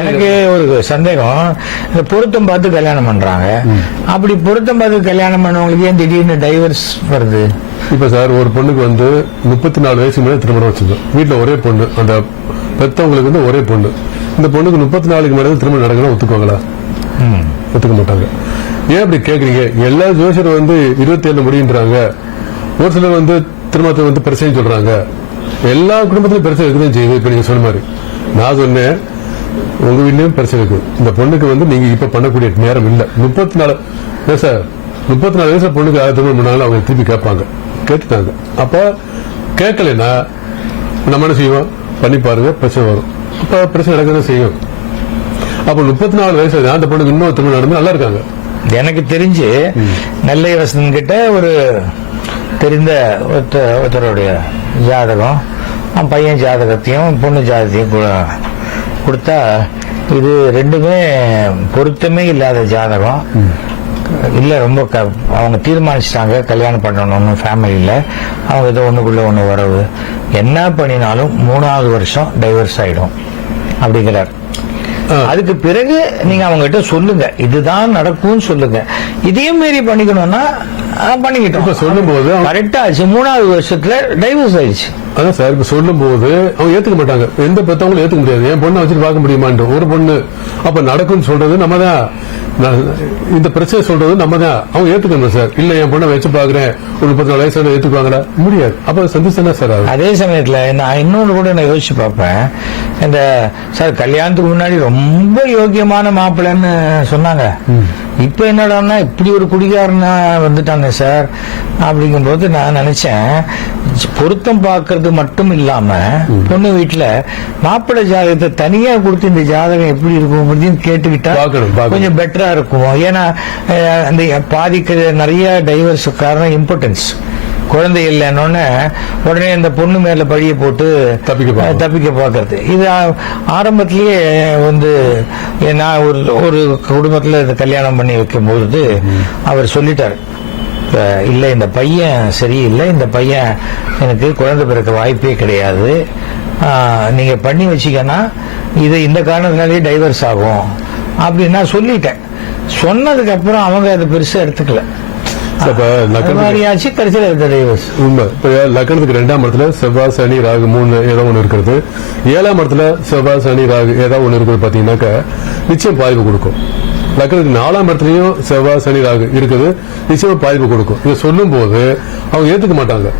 எனக்கு ஒரு சந்தேகம், இந்த பொருத்தம் பார்த்து கல்யாணம் பண்றாங்க. அப்படி பொருத்தம் பார்த்து கல்யாணம் பண்ணவங்களுக்கு ஏன் திடீர்னு டைவர்ஸ் வருது? இப்ப சார், ஒரு பொண்ணுக்கு 34 வயசுக்கு மேலே திருமணம் வச்சிருக்கோம். வீட்டுல ஒரே பொண்ணு, அந்த பெத்தவங்களுக்கு ஒரே பொண்ணு. இந்த பொண்ணுக்கு 34க்கு மேலே திருமணம் நடக்கணும் ஒத்துக்குவாங்களா? ஒத்துக்க மாட்டாங்க. ஏன் அப்படி கேக்குறீங்க? எல்லா ஜோசியரும் 27 முடியுன்றாங்க. ஒரு சிலர் திருமணத்தை பிரச்சனை சொல்றாங்க. எல்லா குடும்பத்திலும் பிரச்சனை இருக்குதான் செய்யுது. இப்ப நீங்க சொன்ன மாதிரி நான் சொன்னேன், உங்க வீட்லயும் பிரச்சனை இருக்கு. இந்த பொண்ணுக்கு நீங்க இப்ப பண்ணக்கூடிய நேரம் இல்ல. 34 சார், 34 வயசுல பொண்ணுக்கு திருமணம் பண்ணாலும் அவங்க திருப்பி கேட்பாங்க. கேட்டுட்டாங்க. அப்ப கேட்கலன்னா நம்ம என்ன செய்வோம்? பண்ணி பாருங்க, பிரச்சனை வரும். அப்ப பிரச்சனை நடக்கதான் செய்யும். அப்ப 34 வயசுல அந்த பொண்ணுக்கு இன்னொரு திருமணம் நடந்து நல்லா இருக்காங்க. எனக்கு தெரிஞ்சு நெல்லை வசந்தன் கிட்ட ஒரு தெரிந்த ஒருத்தருடைய ஜாதகம், பையன் ஜாதகத்தையும் பொண்ணு ஜாதகத்தையும் கொடுத்தா, இது ரெண்டுமே பொருத்தமே இல்லாத ஜாதகம் இல்ல. ரொம்ப அவங்க தீர்மானிச்சிட்டாங்க கல்யாணம் பண்ணணும்னு ஃபேமிலியில. அவங்க ஏதோ ஒண்ணுக்குள்ள ஒண்ணு வரவு, என்ன பண்ணினாலும் 3வது வருஷம் டைவர்ஸ் ஆயிடும் அப்படிங்கிறார். அதுக்கு பிறகு நீங்க அவங்க கிட்ட சொல்லுங்க, இதுதான் நடக்கும்னு சொல்லுங்க. இதையும் மீறி பண்ணிக்கணும்னா பண்ணிக்கிட்டோம். சொல்லும் போது கரெக்டா ஆச்சு, 3வது வருஷத்துல டைவர்ஸ் ஆயிடுச்சு. அதான் சார், இப்ப சொல்லும் போது அவங்க ஏத்துக்க மாட்டாங்க. எந்த பெத்தவங்களும் ஏத்துக்க முடியாது. என் பொண்ணை வச்சுட்டு பார்க்க முடியுமான்ற ஒரு பொண்ணு அப்ப நடக்கும்னு சொல்றது நம்ம தான். இந்த பிரச்சனை சொல்றது நம்ம தான். அவங்க ஏத்துக்கணும் சார். இல்ல என் பொண்ணை வச்சு பாக்குறேன், ஒரு 34 வயசு ஏத்துக்குவாங்களா? முடியாது. அப்ப சந்திச்சா சார். அதே சமயத்துல நான் இன்னொன்று கூட நான் யோசிச்சு பார்ப்பேன். இந்த சார் கல்யாணத்துக்கு முன்னாடி ரொம்ப யோக்கியமான மாப்பிள்ளைன்னு சொன்னாங்க. இப்ப என்னடான்னா இப்படி ஒரு குடிகாரனா வந்துட்டாங்க சார். அப்படிங்கும்போது நான் நினைச்சேன், பொருத்தம் பார்க்கறது மட்டும் இல்லாம பொண்ணு வீட்டுல மாப்பிள்ளை ஜாதகத்தை தனியா கொடுத்து இந்த ஜாதகம் எப்படி இருக்கும் கேட்டுக்கிட்டா கொஞ்சம் பெட்டரா இருக்கும். ஏன்னா அந்த பாதிக்கு நிறைய டைவர்ஸ் காரணம் இம்பார்ட்டன்ஸ். குழந்தை இல்லைன்னு உடனே இந்த பொண்ணு மேல பழிய போட்டு தப்பிக்க பார்க்கறது. இது ஆரம்பத்திலேயே நான் ஒரு குடும்பத்துல கல்யாணம் பண்ணி வைக்கும் பொழுது அவர் சொல்லிட்டார், இல்ல இந்த பையன் சரியில்லை, இந்த பையன் எனக்கு குழந்தை பிறக்க வாய்ப்பே கிடையாது, நீங்க பண்ணி வச்சீங்கன்னா இது இந்த காரணத்தினாலே டைவர்ஸ் ஆகும் அப்படின்னு நான் சொல்லிட்டேன். சொன்னதுக்கு அப்புறம் அவங்க அதை பெருசா எடுத்துக்கல. லக்னத்துக்கு 2ஆம் இடத்துல செவ்வாய் சனி ராகு 3 ஏதோ ஒண்ணு இருக்கிறது. 7ஆம் இடத்துல செவ்வாய் சனி ராகு ஏதோ ஒண்ணு இருக்குது. பாத்தீங்கன்னாக்கா நிச்சயம் பாதிப்பு கொடுக்கும். லக்னத்துக்கு 4ஆம் இடத்துலயும் செவ்வாய் சனி ராகு இருக்குது, நிச்சயமா பாதிப்பு கொடுக்கும். இதை சொல்லும் போது அவங்க ஏத்துக்க மாட்டாங்க.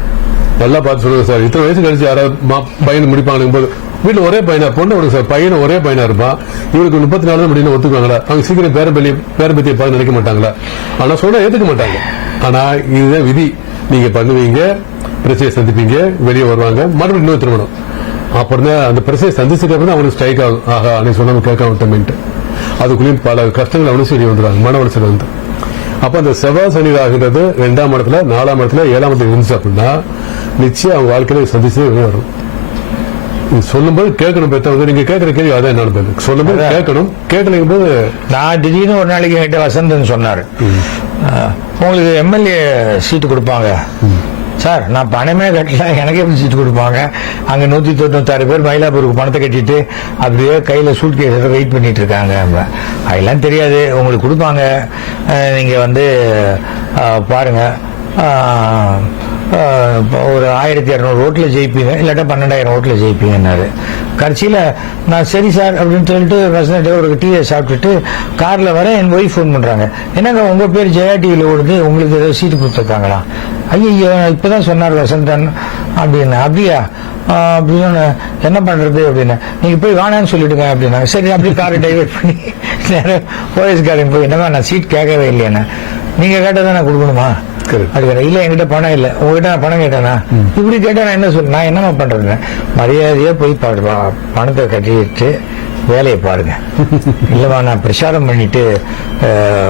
நல்லா பார்த்து சொல்லுங்க சார், இத்தனை வயசு கழிச்சு யாராவது பையன் முடிப்பாங்க போது வீட்டுல ஒரே பையனா பொண்ணு சார், பையன் ஒரே பையனா இருப்பான். இவருக்கு 34 தான் முடியும் ஒத்துக்குவாங்களா? அவங்க சீக்கிரம் பேரம்பத்தியை பார்த்து நினைக்க மாட்டாங்களா? ஆனா சொல்ல ஏத்துக்க மாட்டாங்க. ஆனா இதுதான் விதி. நீங்க பண்ணுவீங்க, பிரச்சனையை சந்திப்பீங்க, வெளியே வருவாங்க, மறுபடியும் இன்னொரு திருமணம். அப்புறம் தான் அந்த பிரச்சனையை சந்திச்சதுக்கு அப்புறம் அவனுக்கு ஸ்ட்ரைக் ஆகும். ஆஹா அன்னைக்கு சொன்ன கேட்க விட்டோம்ட்டு அதுக்குள்ளேயும் பல கஷ்டங்கள் அவனுக்கு சரி வந்துடுறாங்க, மன உளைச்சல் வந்து. அப்ப அந்த செவ்வாய் சனி ஆகிறது 2ஆம் இடத்துல 4ஆம் இடத்துல 7ஆம் இடத்துல இருந்துச்சு அப்படின்னா நிச்சயம் அவங்க வாழ்க்கையில சந்திச்சு வரும். சொல்லும்போது கேட்கணும். நீங்க கேட்கிற கேள்வி அதான் என்ன சொல்லும்போது கேட்கணும். கேட்கலைங்கும் போது நான் திடீர்னு ஒரு நாளைக்கு என்கிட்ட வசந்தன் சொன்னாரு, உங்களுக்கு எம்எல்ஏ சீட்டு கொடுப்பாங்க சார். நான் பணமே கட்டல, எனக்கே சீட்டு கொடுப்பாங்க. அங்க 196 பேர் மயிலாப்பூருக்கு பணத்தை கட்டிட்டு அப்படியே கையில சூட் கேஸ் வெயிட் பண்ணிட்டு இருக்காங்க. அதெல்லாம் தெரியாது, உங்களுக்கு கொடுப்பாங்க, நீங்க பாருங்க, ஒரு 1200 ஓட்டுல ஜெயிப்பீங்க, இல்லாட்டா 12,000 ஓட்டுல ஜெயிப்பீங்கன்னாரு. கடைசியில நான் சரி சார் அப்படின்னு சொல்லிட்டு ஒரு டீயை சாப்பிட்டுட்டு கார்ல வர என் ஒய்ஃப் ஃபோன் பண்றாங்க, என்னங்க உங்க பேர் ஜெயா டிவில ஓடுது, உங்களுக்கு ஏதோ சீட்டு கொடுத்துருக்காங்களா? ஐயோ இப்பதான் சொன்னார் வசந்தன் அப்படின்னு. அப்படியா அப்படின்னு என்ன பண்றது அப்படின்னு, நீங்க போய் வேணான்னு சொல்லிடுங்க அப்படின்னா. சரி அப்படி காரை டைவர்ட் பண்ணி போலீஸ்காரன் போய், என்னமா நான் சீட் கேட்கவே இல்லையா, நீங்க கேட்டதான் நான் கொடுக்கணுமா? இல்ல என்கிட்ட பணம் இல்ல, உங்ககிட்ட நான் பணம் கேட்டேனா? இப்படி கேட்டா நான் என்ன சொல்ல, நான் என்னமா பண்றது? மரியாதையா போய் பணத்தை கட்டிட்டு வேலையை பாருங்க. இல்லவா நான் பிரச்சாரம் பண்ணிட்டு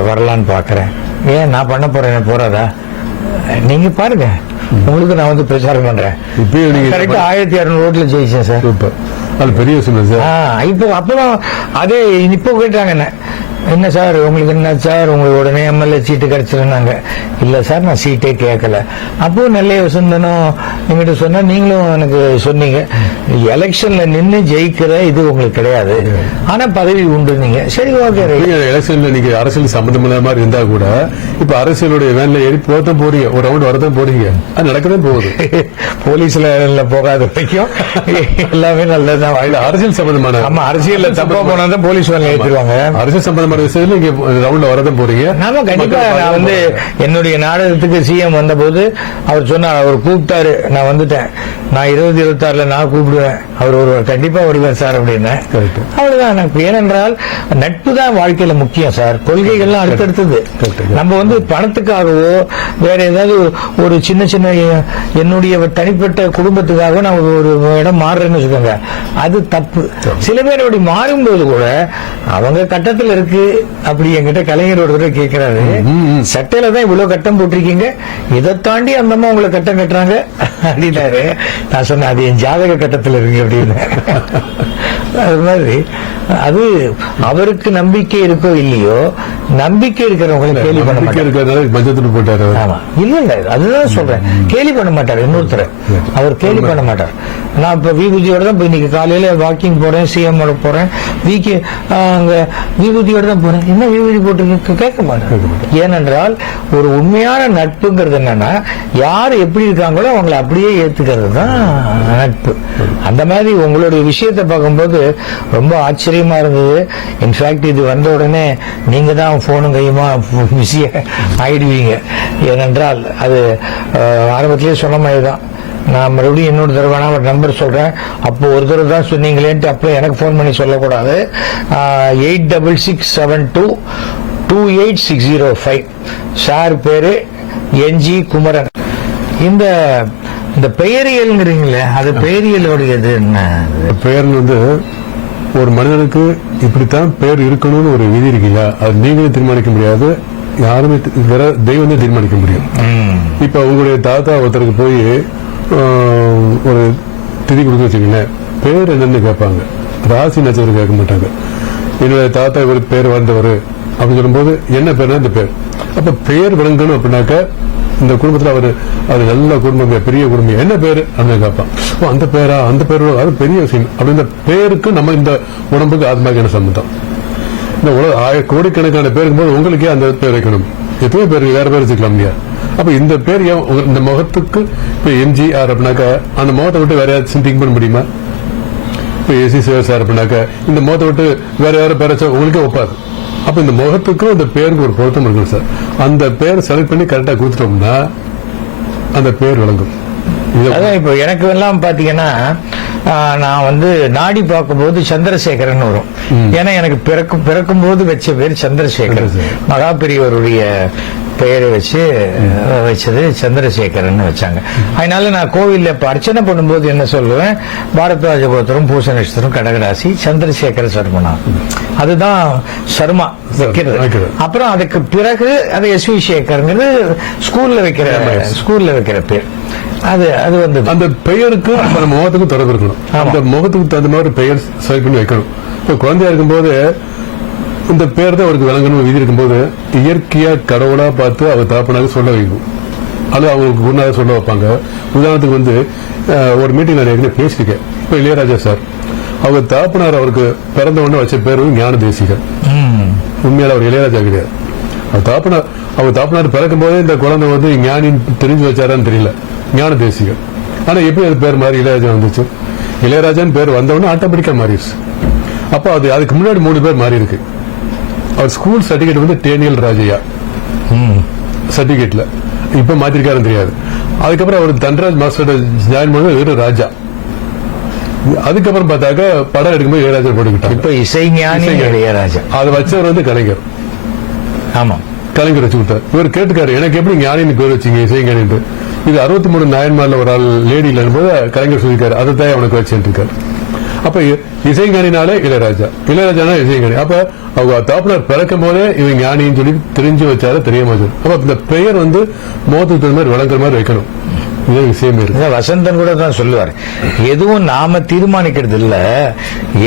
வரலான்னு பாக்குறேன். ஏன் நான் பண்ண போறேன், போறாதா? நீங்க பாருங்க, உங்களுக்கு நான் பிரச்சாரம் பண்றேன். கரெக்டா 1200 ஓட்டுல ஜெயிச்சேன் சார். அது பெரிய விஷயம் சார். இப்போ அப்பதான் அதே இப்போ கேட்டாங்க என்ன, என்ன சார் உங்களுக்கு என்ன சார் உங்களுக்கு உடனே எம்எல்ஏ சீட்டு கிடைச்சிருந்தாங்க. இல்ல சார் நான் சீட்டே கேட்கல. அப்போ நல்ல வசந்தனும் எங்கிட்ட சொன்னா நீங்களும் எனக்கு சொன்னீங்க எலெக்ஷன்ல நின்று ஜெயிக்கிற இது உங்களுக்கு கிடையாது, ஆனா பதவி உண்டு. நீங்க சரி ஓகே எலெக்ஷன்ல நீங்க அரசியல் சம்பந்தம் இல்லாத மாதிரி இருந்தா கூட இப்ப அரசியலுடைய வேன்ல ஏறி போதான் போறீங்க, ஒரு ரவுண்ட் வரதான் போறீங்க, அது நடக்கதான் போகுது. போலீஸ்ல போகாத வரைக்கும் எல்லாமே நல்லதுதான். அரசியல் சம்பந்தமான ஆமா அரசியல்ல தப்பா போனாதான் போலீஸ் வேலை ஏற்றிடுவாங்க. அரசியல் சம்பந்தமான விஷயத்துல நீங்க ரவுண்ட்ல வரதான் போறீங்க. நாம கண்டிப்பா நான் வந்து என்னுடைய நாடகத்துக்கு சிஎம் வந்த போது அவர் சொன்னார், அவர் கூப்பிட்டாரு, நான் வந்துட்டேன், நான் 2026 நான் கூப்பிடுவேன், அவர் கண்டிப்பா வருவேன் சார் அப்படின்னு. அவ்வளவுதான். ஏனென்றால் நட்பு தான் வாழ்க்கையில முக்கியம் சார். கொள்கைகள்லாம் அடுத்தடுத்தது. நம்ம வந்து பணத்துக்காகவோ வேற ஏதாவது ஒரு சின்ன சின்ன என்னுடைய தனிப்பட்ட குடும்பத்துக்காக நான் ஒரு இடம் மாறுறேன்னு வச்சுக்கோங்க, அது தப்பு. சில பேர் அப்படி மாறும்போது கூட அவங்க கட்டத்தில் இருக்கு. அப்படி என்கிட்ட கலைஞர் ஒரு தடவை கேட்கிறாரு, சட்டையில தான் இவ்வளவு கட்டம் போட்டிருக்கீங்க, இதை தாண்டி அந்த அம்மா உங்களை கட்டம் கட்டுறாங்க அப்படின்னாரு. நான் சொன்னேன் அது என் ஜாதக கட்டத்தில் இருக்கு அப்படின்னு. அது மாதிரி அது அவருக்கு நம்பிக்கை இருக்கோ இல்லையோ, நம்பிக்கை இருக்கிறவங்களை கேலி பண்ண மாட்டாரு. ஆமா இல்ல இல்ல அதுதான் சொல்றேன், கேலி பண்ண மாட்டார் இன்னொருத்தர், அவர் கேலி பண்ண மாட்டார். நான் இப்ப விபூதியோட தான் இன்னைக்கு காலையில வாக்கிங் போறேன், சிஎம் போறேன், அங்க விபூதியோட தான் போறேன். என்ன விபூதி போட்டு கேட்க மாட்டேன். ஏனென்றால் ஒரு உண்மையான நட்புங்கிறது என்னன்னா யார் எப்படி இருக்காங்களோ அவங்களை அப்படியே ஏத்துக்கிறது தான் நட்பு. அந்த மாதிரி உங்களுடைய விஷயத்தை பார்க்கும்போது ரொம்ப ஆச்சரியமா இருந்தது. இன்ஃபேக்ட் இது வந்த உடனே நீங்க தான் போனும் கையுமா பிஸிய ஆயிடுவீங்க. ஏனென்றால் அது ஆரம்பத்திலேயே சொன்ன மாதிரி தான். நான் மறுபடியும் இன்னொரு தடவை ஒரு நம்பர் சொல்றேன், அப்போ ஒரு தடவை தான் சொன்னீங்களேன்ட்டு அப்போ எனக்கு போன் பண்ணி சொல்லக்கூடாது. 8662288605 சார் பேரு என்ஜி குமரன். இந்த பெயரியல்ங்கிறீங்களே, அது பெயரியலோடையது என்ன? பெயர் வந்து ஒரு மனிதனுக்கு இப்படித்தான் பெயர் இருக்கணும்னு ஒரு விதி இருக்குல்ல, அது நீங்களே தீர்மானிக்க முடியாது, யாருமே வேற தெய்வம் தான் தீர்மானிக்க முடியும். இப்ப உங்களுடைய தாத்தா ஒருத்தருக்கு போய் ஒரு திதி கொடுக்க வச்சுக்கீங்களேன், பேர் என்னன்னு கேட்பாங்க, ராசி நட்சத்திரம் கேட்க மாட்டாங்க. என்னுடைய தாத்தா இவர் பேர் வந்தவர் அப்படின்னு சொல்லும்போது என்ன பேர்னா இந்த பேர். அப்ப பெயர் விளங்கணும் அப்படின்னாக்க இந்த குடும்பத்தில் அவர் அது நல்ல குடும்பம், பெரிய குடும்பம், என்ன பேரு அப்படின்னு கேட்பான். அந்த பேரா, அந்த பேரு அது பெரிய விஷயம். அப்படி இந்த பேருக்கு நம்ம இந்த உடம்புக்கு ஆத்மாக்கான சம்பந்தம். இந்த கோடிக்கணக்கான பேருக்கும் போது உங்களுக்கே அந்த பேர் வைக்கணும். எத்தனை பேருக்கு வேற பேர் வச்சுக்கலாம் இல்லையா? அப்ப இந்த பேர் இந்த முகத்துக்கு இப்ப எம்ஜிஆர் அப்படின்னாக்கா அந்த முகத்தை விட்டு வேற யாராச்சும் திங்க் பண்ண முடியுமா? இப்ப ஏசி சார் அப்படின்னாக்க இந்த முகத்தை விட்டு வேற யார பேர் வச்சா உங்களுக்கே ஒப்பாது. அப்ப இந்த முகத்துக்கும் இந்த பேருக்கு ஒரு பொருத்தம் இருக்கணும் சார். அந்த பேர் செலக்ட் பண்ணி கரெக்டா கொடுத்துட்டோம்னா அந்த பேர் விளங்கும். அதான் இப்போ எனக்கு எல்லாம் பாத்தீங்கன்னா நான் வந்து நாடி பார்க்கும்போது சந்திரசேகரன் வரும். ஏன்னா எனக்கு பிறக்கும் போது வச்ச பேர் சந்திரசேகர், மகா பெரியவருடைய பெயரை வச்சது சந்திரசேகரன் வச்சாங்க. அதனால நான் கோவில்ல அர்ச்சனை பண்ணும்போது என்ன சொல்லுவேன், பாரத்வாஜ கோத்திரம், பூச நட்சத்திரம், கடகராசி, சந்திரசேகர சர்மனா, அதுதான் சர்மா வைக்கிறது. அப்புறம் அதுக்கு பிறகு அது எஸ் வி சேகர்ங்கிறது ஸ்கூல்ல வைக்கிற பேர். அது வந்து அந்த பெயருக்கு நம்ம முகத்துக்கு தொடர்பு இருக்கணும். அந்த முகத்துக்கு தகுந்த மாதிரி பெயர் செலக்ட் பண்ணி வைக்கணும். இப்ப குழந்தையா இருக்கும்போது இந்த பேர் தான் அவருக்கு விளங்கணும் விதி இருக்கும்போது இயற்கையா கடவுளா பார்த்து அவர் தாப்பனாக சொல்ல வைக்கும். அது அவங்களுக்கு குருநாத சொல்ல வைப்பாங்க. உதாரணத்துக்கு வந்து ஒரு மீட்டிங் நான் ஏற்கனவே பேசியிருக்கேன். இப்ப இளையராஜா சார் அவங்க தாப்பனார் அவருக்கு பிறந்த உடனே வச்ச பேரு ஞான தேசிகர். உண்மையில அவர் இளையராஜா கிடையாது. அவர் தாப்பனார் பிறக்கும் போதே இந்த குழந்தை வந்து ஞானின்னு தெரிஞ்சு வச்சாரான்னு தெரியல, ஞான தேசிகர். ஆனா எப்படி அது பேர் மாறி இளையராஜா வந்துச்சு? இளையராஜான்னு பேர் வந்தவொடனே ஆட்டோமேட்டிக்கா மாறிடுச்சு. அப்ப அதுக்கு முன்னாடி 3 பேர் மாறி இருக்கு. அவர் ஸ்கூல் சர்டிபிகேட் வந்து டேனியல் ராஜையா சர்டிபிகேட்ல இப்ப மாத்திருக்காரு தெரியாது. அதுக்கப்புறம் அவர் தன்ராஜ் மாஸ்டர் ஜாயின் பண்ண ராஜா. அதுக்கப்புறம் பார்த்தாக்க படம் எடுக்கும்போது இளையராஜா போட்டுக்கிட்டாங்க. இப்ப இசைஞானி இளையராஜா. அதை வச்சவர் வந்து கலைஞர். ஆமா, கலைஞர் வச்சு கொடுத்தார். இவர் கேட்டுக்காரு, எனக்கு எப்படி ஞானின்னு பேர் வச்சீங்க இசைஞானின்னு. இது 63 நாயன்மார்ல ஒரு ஆள் லேடி இல்லைன்னு கலைஞர் சொல்லியிருக்காரு, அதை தான் அவனுக்கு வச்சுட்டு இருக்காரு. அப்ப இசைஞானினாலே இளையராஜானா இசைஞானி. அப்ப அவங்க தாப்பனார் பிறக்கும் போதே இவன் ஞானின்னு சொல்லி தெரிஞ்சு வச்சாரு, தெரியாம. அப்ப இந்த பெயர் வந்து முகத்துக்கு தகுந்த மாதிரி விளங்குற மாதிரி வைக்கணும். இதே விஷயமே இருக்கு. வசந்தன் கூட தான் சொல்லுவார், எதுவும் நாம தீர்மானிக்கிறது இல்ல,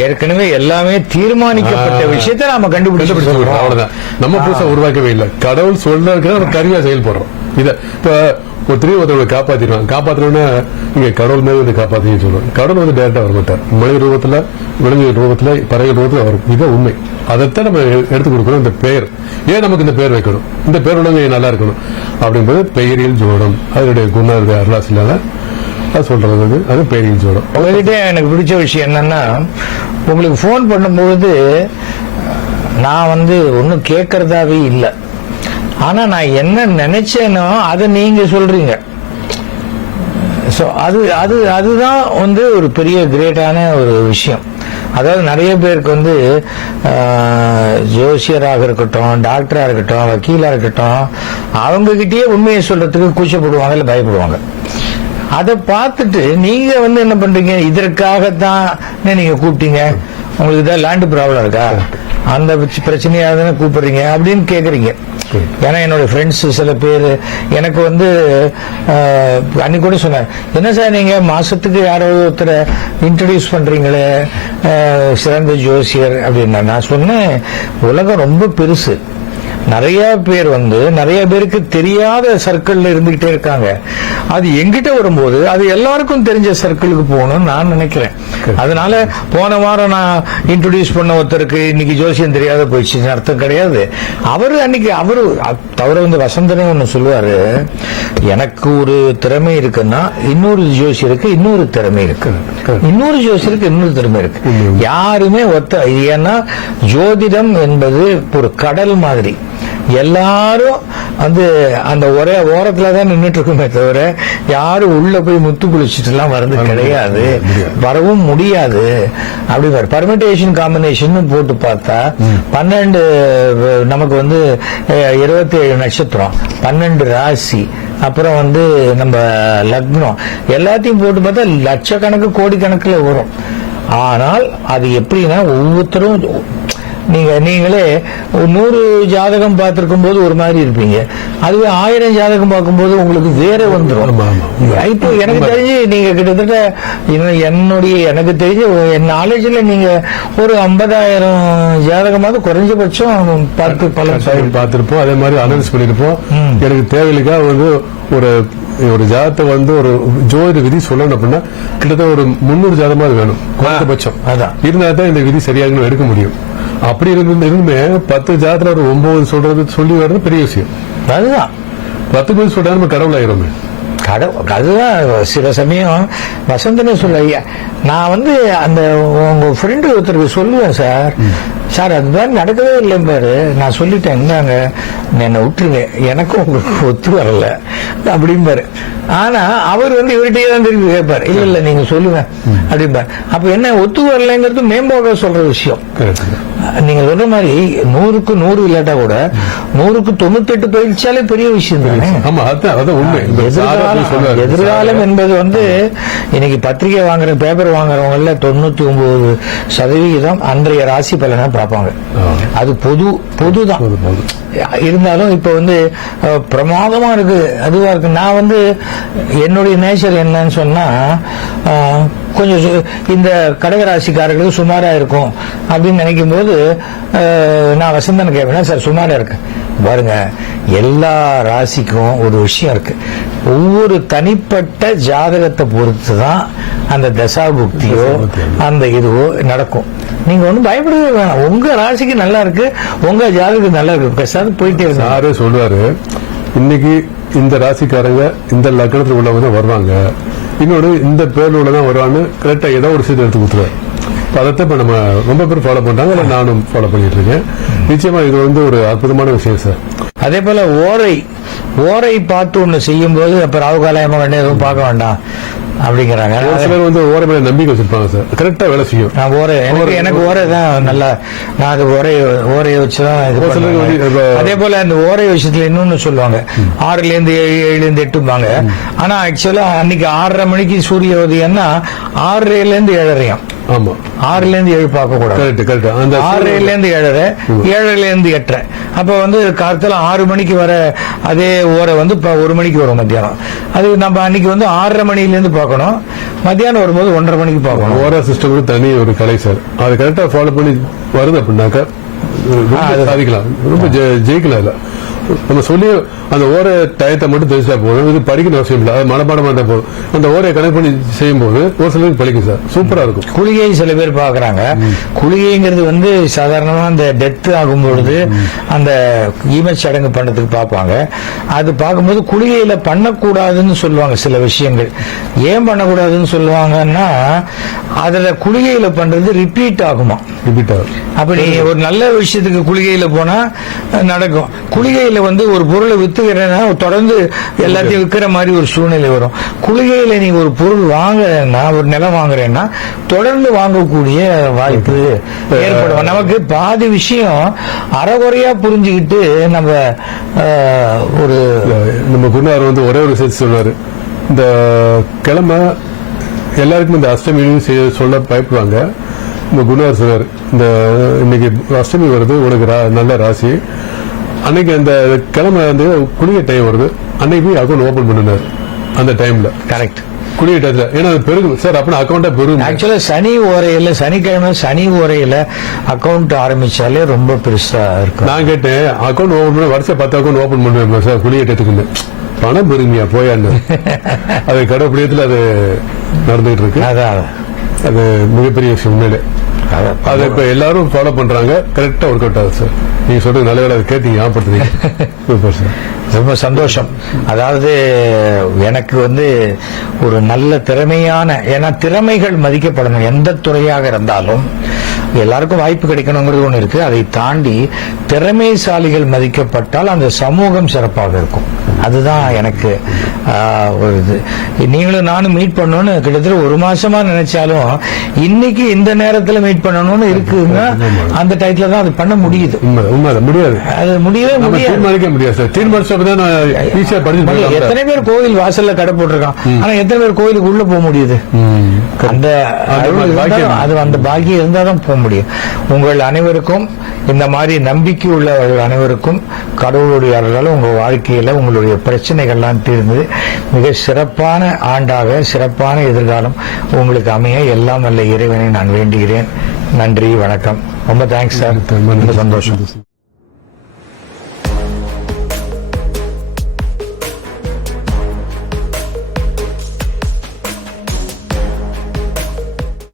ஏற்கனவே எல்லாமே தீர்மானிக்கப்பட்ட விஷயத்தை நாம கண்டுபிடிச்சு அவ்வளவுதான். நம்ம புதுசா உருவாக்கவே இல்லை. கடவுள் சொல்றதுக்கு நம்ம கருவியா செயல்படுறோம். இத இப்ப ஒருத்தரை காப்பாற்றணும்னா நீங்க கடவுள் மேல வந்து காப்பாத்தீங்கன்னு சொல்லுவோம். கடவுள் வந்து டைரக்டா வர மாட்டார். மனித ரூபத்துல, விலங்கு ரூபத்துல, பறவை ரூபத்துல வரும். இதுதான் உண்மை. அதைத்தான் நம்ம எடுத்து கொடுக்கணும். இந்த பெயர் ஏன் நமக்கு இந்த பெயர் வைக்கணும், இந்த பேர் உலக நல்லா இருக்கணும் அப்படின்றது பெயரில் ஜோடம். அதனுடைய குணம் இருக்கு அருளாசிலால அது சொல்றது. அது பெயரில் ஜோடம். உங்ககிட்ட எனக்கு பிடிச்ச விஷயம் என்னன்னா, உங்களுக்கு போன் பண்ணும்போது நான் வந்து ஒன்னும் கேட்கறதாவே இல்லை, ஆனா நான் என்ன நினைச்சேனோ அதை நீங்க சொல்றீங்க. அதுதான் வந்து ஒரு பெரிய கிரேட்டான ஒரு விஷயம். அதாவது நிறைய பேருக்கு வந்து ஜோசியராக இருக்கட்டும், டாக்டரா இருக்கட்டும், வக்கீலா இருக்கட்டும், அவங்க கிட்டயே உண்மையை சொல்றதுக்கு கூச்சப்படுவாங்க, இல்ல பயப்படுவாங்க. அதை பார்த்துட்டு நீங்க வந்து என்ன பண்றீங்க, இதற்காகத்தான் நீங்க கூப்பிட்டீங்க, உங்களுக்கு தான் லேண்ட் ப்ராப்ளம் இருக்கா, அந்த பிரச்சனையாக கூப்பிடுறீங்க அப்படின்னு கேக்குறீங்க. ஏன்னா என்னோட ஃப்ரெண்ட்ஸ் சில பேர் எனக்கு வந்து அன்னைக்கு கூட சொன்னார், என்ன சார் நீங்க மாசத்துக்கு யாராவது ஒருத்தரை இன்ட்ரடியூஸ் பண்றீங்களே சிறந்த ஜோசியர் அப்படின்னா. நான் சொன்னேன், உலகம் ரொம்ப பெருசு, நிறைய பேர் வந்து நிறைய பேருக்கு தெரியாத சர்க்கிள் இருந்துகிட்டே இருக்காங்க. அது எங்கிட்ட வரும்போது அது எல்லாருக்கும் தெரிஞ்ச சர்க்கிளுக்கு போகணும்னு நான் நினைக்கிறேன். அதனால போன வாரம் நான் இன்ட்ரோடியூஸ் பண்ண ஒருத்தருக்கு இன்னைக்கு ஜோசியம் தெரியாத போயிடுச்சு அர்த்தம் கிடையாது. அவரு அன்னைக்கு தவிர வந்து வசந்தனே ஒண்ணு சொல்லுவாரு, எனக்கு ஒரு திறமை இருக்குன்னா இன்னொரு ஜோசியருக்கு இன்னொரு திறமை இருக்கு, இன்னொரு ஜோசியருக்கு இன்னொரு திறமை இருக்கு. யாருமே ஏன்னா ஜோதிடம் என்பது ஒரு கடல் மாதிரி, எல்லாரும் வந்து அந்த ஒரே ஓரத்துலதான் நின்றுட்டு இருக்குமே தவிர யாரும் உள்ள போய் முத்து குளிச்சுட்டு எல்லாம் வர்றது கிடையாது, வரவும் முடியாது. அப்படி பர்மிட்டேஷன் காம்பினேஷன் போட்டு பார்த்தா 12 நமக்கு வந்து 27 நட்சத்திரம், 12 ராசி, அப்புறம் வந்து நம்ம லக்னம் எல்லாத்தையும் போட்டு பார்த்தா லட்சக்கணக்கு கோடிக்கணக்கில் வரும். ஆனால் அது எப்படின்னா ஒவ்வொருத்தரும் நீங்களே 100 ஜாதகம் பார்த்திருக்கும் போது ஒரு மாதிரி இருப்பீங்க, அதுவே 1000 ஜாதகம் பார்க்கும்போது உங்களுக்கு வேற வந்துடும். இப்போ எனக்கு தெரிஞ்சு நீங்க கிட்டத்தட்ட எனக்கு தெரிஞ்சு என் நாலேஜ்ல நீங்க ஒரு 50,000 ஜாதகமாவது குறைஞ்சபட்சம் பார்த்திருப்போம். அதே மாதிரி அனலைஸ் பண்ணிருப்போம். எனக்கு தேவையில்லைக்காக வந்து ஒரு ஜாதத்தை வந்து ஒரு ஜோதிட விதி சொல்லணும் அப்படின்னா கிட்டத்தட்ட ஒரு 300 ஜாதகமாவது வேணும் குறைந்தபட்சம். அதான் இருந்தா தான் இந்த விதி சரியாக எடுக்க முடியும். அப்படி இருந்துமே 10 ஜாதத்துல ஒரு 9 சொல்றது சொல்லி வர்றது பெரிய விஷயம். அதுதான் 10 பேர் சொல்றா நம்ம கடவுள் ஆயிரும். அதுதான் சில சமயம் வசந்தனே சொல்ல, நான் வந்து அந்த உங்க ஃப்ரெண்டு ஒருத்தருக்கு சொல்லுவேன், சார் அதுதான் நடக்கவே இல்லை பாரு, நான் சொல்லிட்டேன், என்னங்க என்னை விட்டுருங்க, எனக்கும் உங்களுக்கு ஒத்து வரல அப்படிம்பாரு. ஆனா அவர் வந்து இவர்கிட்டயே தான் திருப்பி கேட்பாரு, இல்ல நீங்க சொல்லுங்க அப்படிம்பாரு. அப்ப என்ன ஒத்து வரலைங்கிறது மேம்போக்க சொல்ற விஷயம். நீங்க சொல்ற மாதிரி 100க்கு 100 இல்லாட்டா கூட 100க்கு 98 பயிற்சியாலே பெரிய விஷயம் தானே. எதிர்காலம் என்பது வந்து இன்னைக்கு பத்திரிகை வாங்குற பேப்பர் வாங்குறவங்கள 99% அன்றைய ராசி பலனை பார்ப்பாங்க. அது பொதுதான். இருந்தாலும் இப்ப வந்து பிரமாதமா இருக்கு, அதுவா இருக்கு. நான் வந்து என்னுடைய நேச்சர் என்னன்னு சொன்னா, கொஞ்சம் இந்த கடகராசிக்காரர்களுக்கு சுமாரா இருக்கும் அப்படின்னு நினைக்கும் போது நான் வசந்தன் கேட்பேன், சார் சுமாரா இருக்கு பாருங்க. எல்லா ராசிக்கும் ஒரு விஷயம் இருக்கு, ஒவ்வொரு தனிப்பட்ட ஜாதகத்தை பொறுத்துதான் அந்த தசாபுக்தியோ அந்த இதுவோ நடக்கும். நீங்க ஒன்னும் பயப்படவே வேணாம், உங்க ராசிக்கு நல்லா இருக்கு, உங்க ஜாதகத்துக்கு நல்லா இருக்கு, பேசாத போயிட்டே இருக்கு. சாரே சொல்லுவாரு, இன்னைக்கு இந்த ராசிக்காரங்க இந்த லக்னத்துல உள்ளவங்க வருவாங்க, இன்னொரு இந்த பேர்ல உள்ளதான் வருவான்னு கரெக்டா ஏதோ ஒரு விஷயத்தை எடுத்து கொடுத்துருவாரு. அதைத்தான் இப்ப நம்ம ரொம்ப பேர் ஃபாலோ பண்றாங்க, நானும் ஃபாலோ பண்ணிட்டு இருக்கேன். நிச்சயமா இது வந்து ஒரு அற்புதமான விஷயம் சார். அதே போல ஓரை பார்த்து ஒண்ணு செய்யும் போது அப்ப ராவுகாலயமா எதுவும் பார்க்க வேண்டாம் அப்படிங்கிறாங்க. சிலர் வந்து ஓரை மேல நம்பிக்கை வச்சிருப்பாங்க சார், கரெக்டா வேலை செய்யும். நான் எனக்கு ஓரை தான் நல்லா, நான் அது ஓரையை வச்சுதான். அதே போல அந்த ஓரை விஷயத்துல இன்னொன்னு சொல்லுவாங்க, 6ல இருந்து 7ல இருந்து 8. ஆனா ஆக்சுவலா அன்னைக்கு 6:30 மணிக்கு சூரிய உதயம்னா 6:30ல இருந்து 7:30. ஆமா 6ல இருந்து 7 பார்க்க கூடாது. கரெக்ட். அந்த 6:30 இருந்து 7:30, 7:30 இருந்து 8:30. அப்ப வந்து காலத்துல 6 மணிக்கு வர அதே ஓரை வந்து 1 மணிக்கு வரும் மத்தியானம். அது நம்ம அன்னைக்கு வந்து 6:30 மணில இருந்து பார்க்கணும், மத்தியானம் வரும்போது 1:30 மணிக்கு பார்க்கணும். ஓரா சிஸ்டம் தனி ஒரு கலை சார். அதை கரெக்டா ஃபாலோ பண்ணி வருது அப்படின்னாக்கா சாதிக்கலாம், ரொம்ப ஜெயிக்கலாம். இல்ல நம்ம சொல்லி அந்த ஓர டயத்தை மட்டும் தெரிஞ்சா போதும், இது படிக்கணும் அவசியம் இல்லை, அது மனப்பாடம் பண்ண போதும். அந்த ஓரையை கனெக்ட் பண்ணி செய்யும் போது ஒரு சிலருக்கு பழிக்கும் சார், சூப்பரா இருக்கும். குளிகை சில பேர் பாக்குறாங்க. குளிகைங்கிறது வந்து சாதாரணமா அந்த டெத் ஆகும் பொழுது அந்த ஈமச் சடங்கு பண்ணதுக்கு பார்ப்பாங்க. அது பார்க்கும்போது குளிகையில பண்ணக்கூடாதுன்னு சொல்லுவாங்க சில விஷயங்கள். ஏன் பண்ணக்கூடாதுன்னு சொல்லுவாங்கன்னா, அதுல குளிகையில பண்றது ரிப்பீட் ஆகுமா. அப்படி ஒரு நல்ல விஷயத்துக்கு குளிகையில போனா நடக்கும். குளிகையில வந்து ஒரு பொருளை வித்துக்கிறேன்னா தொடர்ந்து எல்லாத்தையும் விற்கிற மாதிரி ஒரு சூழ்நிலை வரும். குளிகையில நீங்க ஒரு பொருள் வாங்குறேன்னா, ஒரு நிலம் வாங்குறேன்னா தொடர்ந்து வாங்கக்கூடிய வாய்ப்பு ஏற்படும். நமக்கு பாதி விஷயம் அறகுறையா புரிஞ்சுக்கிட்டு நம்ம குருநாதர் வந்து ஒரே ஒரு விஷயத்தை சொன்னாரு. இந்த கிழமை எல்லாருக்கும் இந்த அஷ்டமி சொல்ல பயப்படுவாங்க. இந்த குருநாதர் சொல்றாரு, இந்த இன்னைக்கு அஷ்டமி வருது, உனக்கு நல்ல ராசி, அன்னைக்கு அந்த கிழமை வந்து குளிகை டைம் வருது, அன்னைக்கு போய் அக்கௌண்ட் ஓபன் பண்ணினார். அந்த டைம்ல கரெக்ட் குளிகை டைம்ல, ஏன்னா அது பெருகும் சார். அப்ப அக்கௌண்டா பெருகும். ஆக்சுவலா சனி ஓரையில, சனிக்கிழமை சனி ஓரையில அக்கௌண்ட் ஆரம்பிச்சாலே ரொம்ப பெருசா இருக்கும். நான் கேட்டேன், அக்கௌண்ட் ஓபன் பண்ண வருஷம் 10 அக்கௌண்ட் ஓபன் பண்ணுவேன் சார் குளிகை டயத்துக்கு. பணம் பெருமையா போயான்னு அது கடைப்பிடியத்தில் அது நடந்துகிட்டு இருக்கு. அது மிகப்பெரிய விஷயம் உண்மையிலே. அதை இப்ப எல்லாரும் ஃபாலோ பண்றாங்க, கரெக்டா ஒர்க் அவுட் ஆகுது சார். நீங்க சொல்றது நல்ல வேலை கேட்டீங்க, ஞாபகப்படுத்துறீங்க. சூப்பர் சார், ரொம்ப சந்தோஷம். அதாவது எனக்கு வந்து ஒரு நல்ல திறமையான, ஏன்னா திறமைகள் மதிக்கப்படணும். எந்த துறையாக இருந்தாலும் எல்லாருக்கும் வாய்ப்பு கிடைக்கணுங்கிறது ஒண்ணு இருக்கு. அதை தாண்டி திறமைசாலிகள் மதிக்கப்பட்டால் அந்த சமூகம் சிறப்பாக இருக்கும். அதுதான் எனக்கு ஒரு இது. நீங்களும் நானும் மீட் பண்ணணும்னு கிட்டத்தட்ட 1 மாசமா நினைச்சாலும் இன்னைக்கு இந்த நேரத்தில் மீட் பண்ணணும்னு இருக்குங்க. அந்த டைத்துல தான் அது பண்ண முடியுது. முடியாது, அது முடியவே முடியாது. எத்தனை பேர் கோவில் வாசல்ல கடை போட்டிருக்கான், ஆனா எத்தனை பேர் கோயிலுக்கு உள்ள போக முடியுது? அந்த அந்த பாக்கியம் இருந்தாதான் போக முடியும். உங்கள் அனைவருக்கும், இந்த மாதிரி நம்பிக்கை உள்ளவர்கள் அனைவருக்கும் கடவுளுடைய அருளால் உங்க வாழ்க்கையில உங்களுடைய பிரச்சனைகள்லாம் தீர்ந்து மிக சிறப்பான ஆண்டாக, சிறப்பான எதிர்காலம் உங்களுக்கு அமைய எல்லாம் நல்ல இறைவனை நான் வேண்டுகிறேன். நன்றி, வணக்கம். ரொம்ப தேங்க்ஸ் சார், ரொம்ப சந்தோஷம்.